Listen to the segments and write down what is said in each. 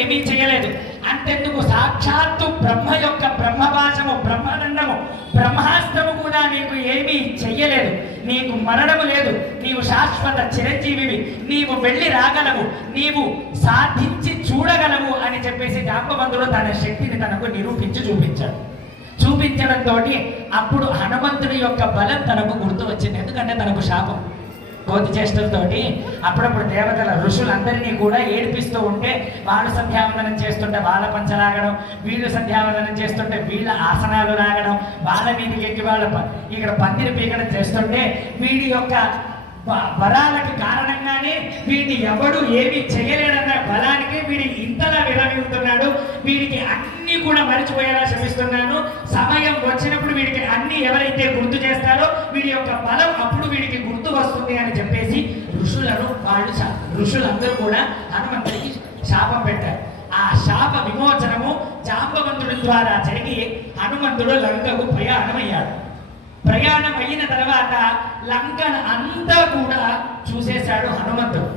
ఏమీ చేయలేదు. అంతెందుకు సాక్షాత్తు బ్రహ్మ యొక్క బ్రహ్మభాషము, బ్రహ్మదండము, బ్రహ్మాస్త్రము కూడా నీకు ఏమీ చెయ్యలేదు. నీకు మరణము లేదు, నీవు శాశ్వత చిరంజీవివి, నీవు వెళ్ళి రాగలవు, నీవు సాధించి చూడగలవు అని చెప్పేసి జాంబవంతుడు తన శక్తిని తనకు నిరూపించి చూపించడంతో అప్పుడు హనుమంతుడి యొక్క బలం తనకు గుర్తు వచ్చింది. ఎందుకంటే తనకు శాపం, కోతి చేష్టలతోటి అప్పుడప్పుడు దేవతల ఋషులందరినీ కూడా ఏడిపిస్తూ ఉంటే వాళ్ళు సంధ్యావందనం చేస్తుంటే వాళ్ళ పంచలాగడం, వీళ్ళు సంధ్యావందనం చేస్తుంటే వీళ్ళ ఆసనాలు రాగడం, వాళ్ళ మీదకి ఎక్కి వాళ్ళ ఇక్కడ పందిరి పీకడం చేస్తుంటే వీడి యొక్క వరాలకి కారణంగానే వీడిని ఎవడు ఏమి చేయలేడన్న బలానికి వీడి ఇంతలా విరమిస్తున్నాడు. వీడికి అన్ని కూడా మరిచిపోయేలా శ్రమిస్తున్నాను. సమయం వచ్చినప్పుడు వీడికి అన్ని ఎవరైతే గుర్తు చేస్తారో వీడి యొక్క బలం అప్పుడు వీడికి గుర్తు వస్తుంది అని చెప్పేసి ఋషులందరూ కూడా హనుమంతుడికి శాపం పెట్టారు. ఆ శాప విమోచనము జాంబవంతుడి ద్వారా జరిగి హనుమంతుడు లంకకు ప్రయాణమయ్యాడు. ప్రయాణం అయిన తర్వాత లంకను అంతా కూడా చూసేశాడు హనుమంతుడు.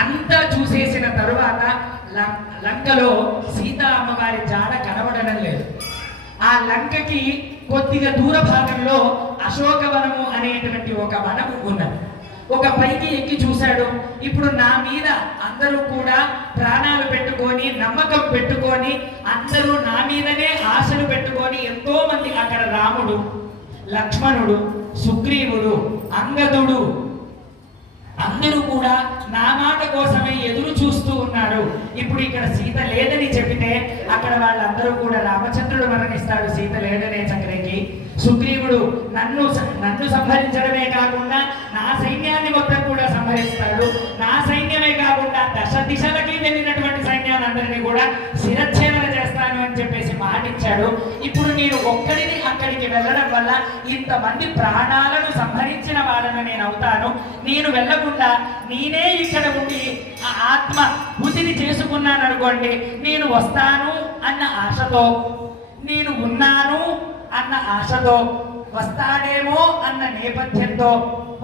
అంతా చూసేసిన తరువాత లంకలో సీతా అమ్మవారి జాడ కనబడడం లేదు. ఆ లంకకి కొద్దిగా దూర భాగంలో అశోకవనము అనేటువంటి ఒక వనము ఉన్నది. ఒక పైకి ఎక్కి చూశాడు. ఇప్పుడు నా మీద అందరూ కూడా ప్రాణాలు పెట్టుకొని, నమ్మకం పెట్టుకొని, అందరూ నా మీదనే ఆశలు పెట్టుకొని ఎంతో మంది అక్కడ రాముడు, లక్ష్మణుడు, సుగ్రీవుడు, అంగదుడు అందరూ కూడా నా మాట కోసమే ఎదురు చూస్తూ ఉన్నారు. ఇప్పుడు ఇక్కడ సీత లేదని చెబితే అక్కడ వాళ్ళందరూ కూడా రామచంద్రుడు మరణిస్తాడు సీత లేదనే చక్రకి. సుగ్రీవుడు నన్ను సంహరించడమే కాకుండా నా సైన్యాన్ని మొత్తం కూడా సంహరిస్తాడు. నా సైన్యమే కాకుండా దశ దిశలకి వెళ్ళినటువంటి సైన్యాలందరినీ కూడా శిరచ్ఛేదన చేస్తాను అని చెప్పేసి మాటిచ్చాడు. ఇప్పుడు నేను ఒక్కడిని అక్కడికి వెళ్ళడం వల్ల ఇంతమంది ప్రాణాలను సంహరించిన వాళ్ళను నేను అవుతాను. నేను వెళ్ళకుండా నేనే ఇక్కడ ఉండి ఆ ఆత్మ బుద్ధిని చేసుకున్నాను అనుకోండి, నేను వస్తాను అన్న ఆశతో, నేను ఉన్నాను అన్న ఆశతో, వస్తాడేమో అన్న నేపథ్యంతో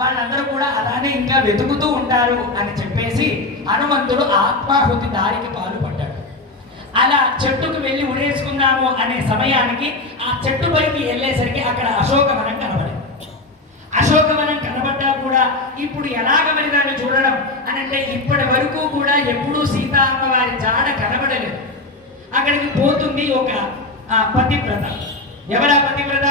వాళ్ళందరూ కూడా అలానే ఇంకా వెతుకుతూ ఉంటారు అని చెప్పేసి హనుమంతుడు ఆత్మాహుతి దారికి పాల్పడ్డాడు. అలా చెట్టుకు వెళ్ళి ఉడేసుకుందాము అనే సమయానికి ఆ చెట్టు పైకి వెళ్ళేసరికి అక్కడ అశోకవనం కనబడింది. అశోకవనం కనబడ్డా కూడా ఇప్పుడు ఎలాగ మరి దాన్ని చూడడం అని అంటే ఇప్పటి వరకు కూడా ఎప్పుడూ సీతా అమ్మవారి జాడ కనబడలేదు. అక్కడికి పోతుంది ఒక పతివ్రత. ఎవరా పతివ్రత?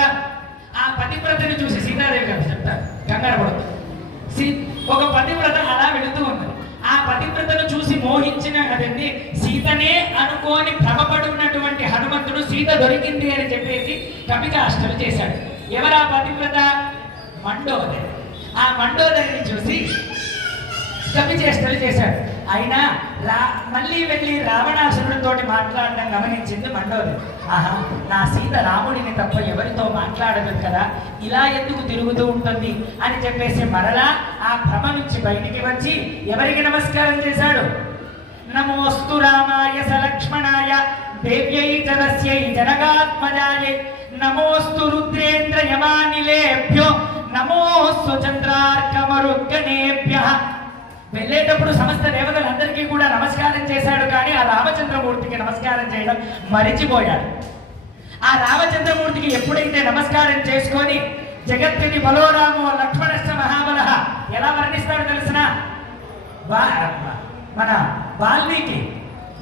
ఆ పతివ్రతను చూసి సీతాదేవి గారు చెప్తారు, కంగారు పడుతుంది. ఒక పతివ్రత అలా వెళుతూ ఉన్నది. ఆ పతివ్రతను చూసి మోహించిన అదండి సీతనే అనుకోని భ్రమపడున్నటువంటి హనుమంతుడు సీత దొరికింది అని చెప్పేసి కవితాష్టలు చేశాడు. ఎవరా పతివ్రత? మండోదరి. ఆ మండోదరిని చూసి కవిచేష్టలు చేశాడు. అయినా మళ్ళీ వెళ్ళి రావణాసురుడితో మాట్లాడడం గమనించింది మండోదరి. ఆహా, నా సీత రాముడిని తప్ప ఎవరితో మాట్లాడదు కదా, ఇలా ఎందుకు తిరుగుతూ ఉంటుంది అని చెప్పేసి మరలా ఆ భ్రమ నుంచి బయటికి వచ్చి ఎవరికి నమస్కారం చేశాడు? నమోస్తు రామాయ సలక్ష్మణాయ దేవ్యై జనస్యై జనగాత్మజాయై నమోస్తు రుద్రేంద్ర యమానిలేభ్యో నమోస్తు చంద్రార్కమరుద్గణేభ్యః. వెళ్ళేటప్పుడు సమస్త దేవతలందరికీ కూడా నమస్కారం చేశాడు, కానీ ఆ రామచంద్రమూర్తికి నమస్కారం చేయడం మరిచిపోయాడు. ఆ రామచంద్రమూర్తికి ఎప్పుడైతే నమస్కారం చేసుకొని జగత్తుని బలోరామో లక్ష్మణశ్చ మహాబలః ఎలా వర్ణిస్తాడో తెలిసిన మన వాల్మీకి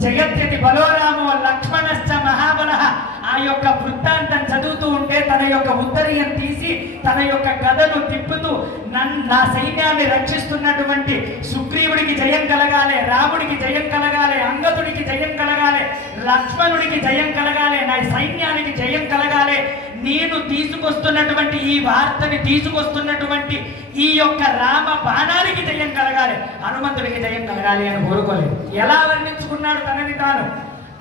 జగత్యతి బలోరామో లక్ష్మణశ్చ మహాబలః ఆ యొక్క వృత్తాంతం చదువుతూ ఉంటే తన యొక్క ఉత్తరీయం తీసి తన యొక్క గదను తిప్పుతూ నా సైన్యాన్ని రక్షిస్తున్నటువంటి సుగ్రీవుడికి జయం కలగాలి, రాముడికి జయం కలగాలి, అంగదుడికి జయం కలగాలి, లక్ష్మణుడికి జయం కలగాలి, నా సైన్యానికి జయం కలగాలి, నేను తీసుకొస్తున్నటువంటి ఈ వార్తని తీసుకొస్తున్నటువంటి ఈ యొక్క రామ బాణానికి జయం కలగాలి, హనుమంతుడికి జయం కలగాలి అని కోరుకోలేదు. ఎలా వర్ణించుకున్నాడు తనని తాను?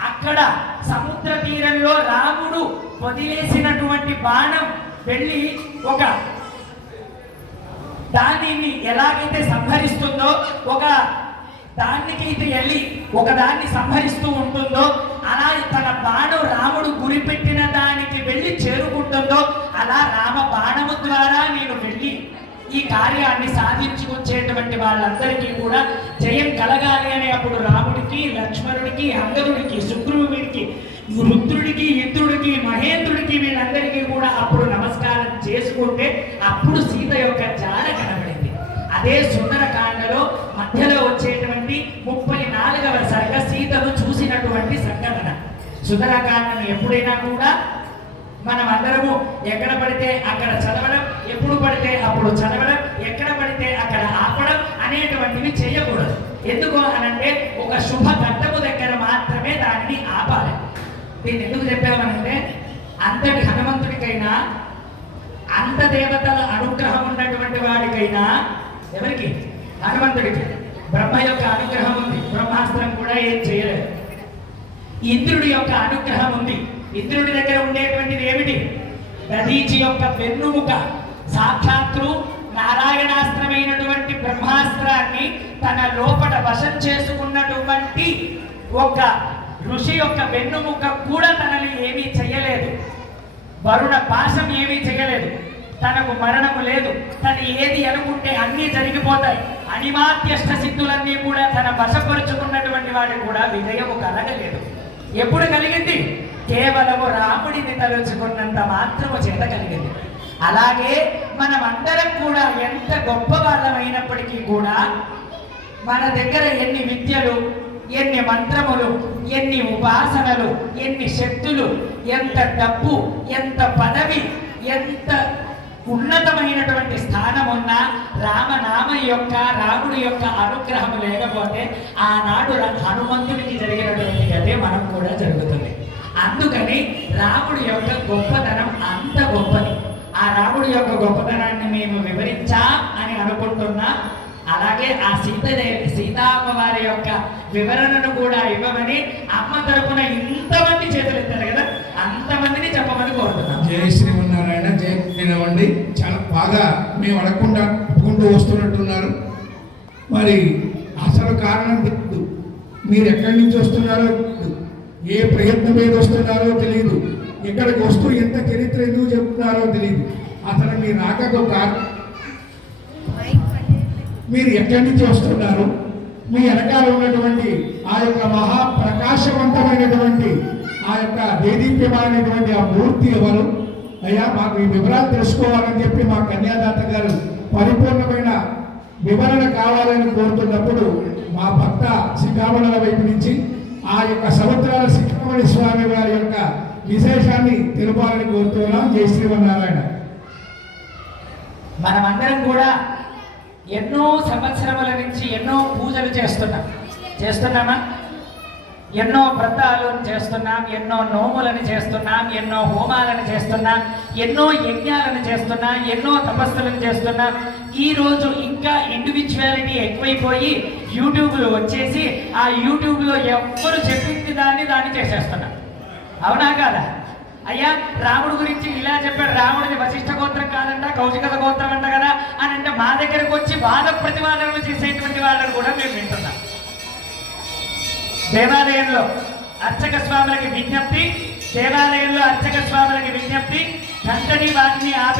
అక్కడ సముద్ర తీరంలో రాముడు వదిలేసినటువంటి బాణం వెళ్ళి ఒక దానిని ఎలాగైతే సంహరిస్తుందో, ఒక దానికి వెళ్ళి ఒక దాన్ని సంహరిస్తూ ఉంటుందో, అలా తన బాణం రాముడు గురిపెట్టిన దానికి వెళ్ళి చేరుకుంటుందో, అలా రామ బాణము ద్వారా నేను వెళ్ళి ఈ కార్యాన్ని సాధించుకొచ్చేటువంటి వాళ్ళందరికీ కూడా జయం కలగాలి అని అప్పుడు రాముడికి, లక్ష్మణుడికి, రుద్రుడికి, ఇంద్రుడికి, మహేంద్రుడికి వీళ్ళందరికీ కూడా అప్పుడు నమస్కారం చేసుకుంటే అప్పుడు సీత యొక్క జాడ కనబడింది. అదే సుందరకాండలో మధ్యలో వచ్చేటువంటి 34వ సర్గ సీతను చూసినటువంటి సంఘటన. సుందరకాండను ఎప్పుడైనా కూడా మనం అందరము ఎక్కడ పడితే అక్కడ చదవడం, ఎప్పుడు పడితే అప్పుడు చదవడం, ఎక్కడ పడితే అక్కడ ఆపడం అనేటువంటివి చేయకూడదు. ఎందుకు అనంటే ఒక శుభ ఘట్టము దగ్గర మాత్రమే దానిని ఆపాలి. దీన్ని ఎందుకు చెప్పామనంటే అంతటి హనుమంతుడికైనా, అంత దేవతల అనుగ్రహం ఉన్నటువంటి వాడికైనా, ఎవరికి? హనుమంతుడికి బ్రహ్మ యొక్క అనుగ్రహం ఉంది, బ్రహ్మాస్త్రం కూడా ఏం చేయలేదు. ఇంద్రుడి యొక్క అనుగ్రహం ఉంది. ఇంద్రుడి దగ్గర ఉండేటువంటిది ఏమిటి? దధీచి యొక్క వెన్నుముక, సాక్షాత్తు నారాయణాస్త్రమైనటువంటి బ్రహ్మాస్త్రాన్ని తన లోపల వశం చేసుకున్నటువంటి ఒక ఋషి యొక్క వెన్నుముక కూడా తనని ఏమీ చెయ్యలేదు. వరుణ పాశం ఏమీ చేయలేదు. తనకు మరణము లేదు. తను ఏది అనుకుంటే అన్నీ జరిగిపోతాయి. అనిమాత్యష్ట సిద్ధులన్నీ కూడా తన వశపరుచుకున్నటువంటి వాడు కూడా విజయము కలగలేదు. ఎప్పుడు కలిగింది? కేవలము రాముడిని తలుచుకున్నంత మాత్రము చేత కలిగింది. అలాగే మనమందరం కూడా ఎంత గొప్ప వాళ్ళమైనప్పటికీ కూడా మన దగ్గర ఎన్ని విద్యలు, ఎన్ని మంత్రములు, ఎన్ని ఉపాసనలు, ఎన్ని శక్తులు, ఎంత డబ్బు, ఎంత పదవి, ఎంత ఉన్నతమైనటువంటి స్థానం ఉన్న రామనామ యొక్క, రాముడి యొక్క అనుగ్రహం లేకపోతే ఆనాడు హనుమంతుడికి జరిగినటువంటి గదే మనం కూడా జరుగుతుంది. అందుకని రాముడి యొక్క గొప్పతనం అంత గొప్పది. ఆ రాముడి యొక్క గొప్పతనాన్ని మేము వివరించాం అని అనుకుంటున్నా. అలాగే ఆ సీతామ్మ వారి యొక్క వివరణను కూడా ఇవ్వమని అమ్మ తరపున ఇంతమంది చేతులు ఎత్తారు కదా, అంతమందిని చెప్పమని కోరుతున్నాం. జయ శ్రీమన్నారాయణ, జయ శ్రీరామండి. చాలా బాగా మేము అడగకుండా ఒప్పుకుంటూ వస్తున్నట్టున్నారు. మరి అసలు కారణం తెలియదు, మీరు ఎక్కడి నుంచి వస్తున్నారో తెలియదు, ఏ ప్రయత్నం మీద వస్తున్నారో తెలియదు, ఇక్కడికి వస్తూ ఎంత చరిత్ర ఎందుకు చెప్తున్నారో తెలియదు. అసలు మీ రాకకు కారణం, మీరు ఎక్కడి నుంచి వస్తున్నారు, మీ వెనకాల ఉన్నటువంటి ఆ యొక్క మహాప్రకాశవంతమైనటువంటి ఆ యొక్క దేదీప్యమైనటువంటి ఆ మూర్తి ఎవరు? అయ్యా మాకు ఈ వివరాలు తెలుసుకోవాలని చెప్పి మా కన్యాదాత గారు పరిపూర్ణమైన వివరణ కావాలని కోరుతున్నప్పుడు మా భక్త శిఖామణుల వైపు నుంచి ఆ యొక్క సంవత్సరాల శిఖామణి స్వామి వారి యొక్క విశేషాన్ని తెలుపాలని కోరుతున్నాం. జై శ్రీమన్నారాయణ. మనమందరం కూడా ఎన్నో సంవత్సరముల నుంచి ఎన్నో పూజలు చేస్తున్నామా? ఎన్నో వ్రతాలు చేస్తున్నాం, ఎన్నో నోములను చేస్తున్నాం, ఎన్నో హోమాలను చేస్తున్నాం, ఎన్నో యజ్ఞాలను చేస్తున్నాం, ఎన్నో తపస్సులను చేస్తున్నాం. ఈరోజు ఇంకా ఇండివిజువాలిటీ ఎక్కువైపోయి యూట్యూబ్లో వచ్చేసి ఆ యూట్యూబ్లో ఎవ్వరు చెప్పింది దాన్ని చేసేస్తున్నాం. అవునా కాదా? అయ్యా రాముడు గురించి ఇలా చెప్పాడు, రాముడిని వశిష్ఠ గోత్రం కాదంట, కౌశిక గోత్రం అంట కదా అని అంటే మా దగ్గరకు వచ్చి వాద ప్రతివాదనలు చేసేటువంటి వాళ్ళని కూడా మేము వింటున్నాం. దేవాలయంలో అర్చక స్వాములకి విజ్ఞప్తి, గంటని వాటిని ఆపే